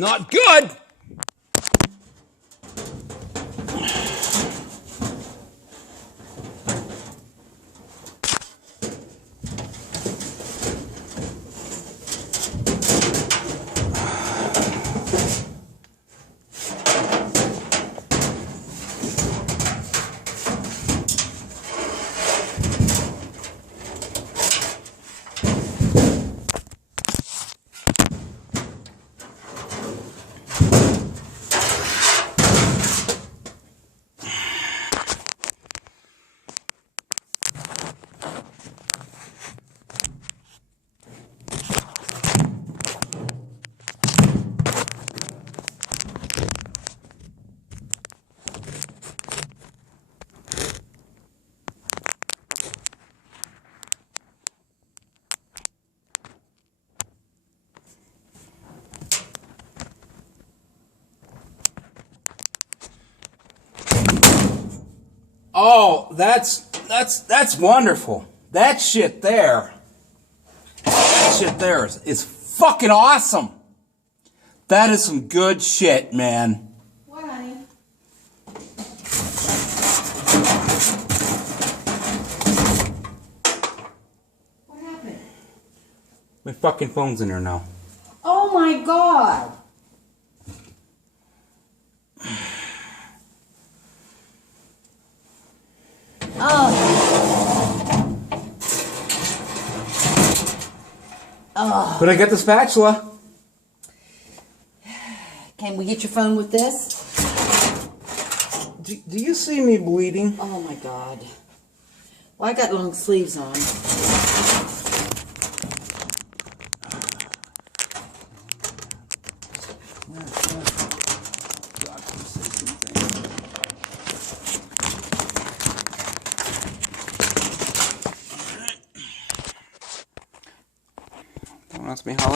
Not good. Oh, that's wonderful. That shit there is fucking awesome. That is some good shit, man. What, honey? What happened? My fucking phone's in there now. Oh my God! Oh. But I got the spatula. Can we get your phone with this? Do you see me bleeding? Oh my God. Well, I got long sleeves on. Don't ask me how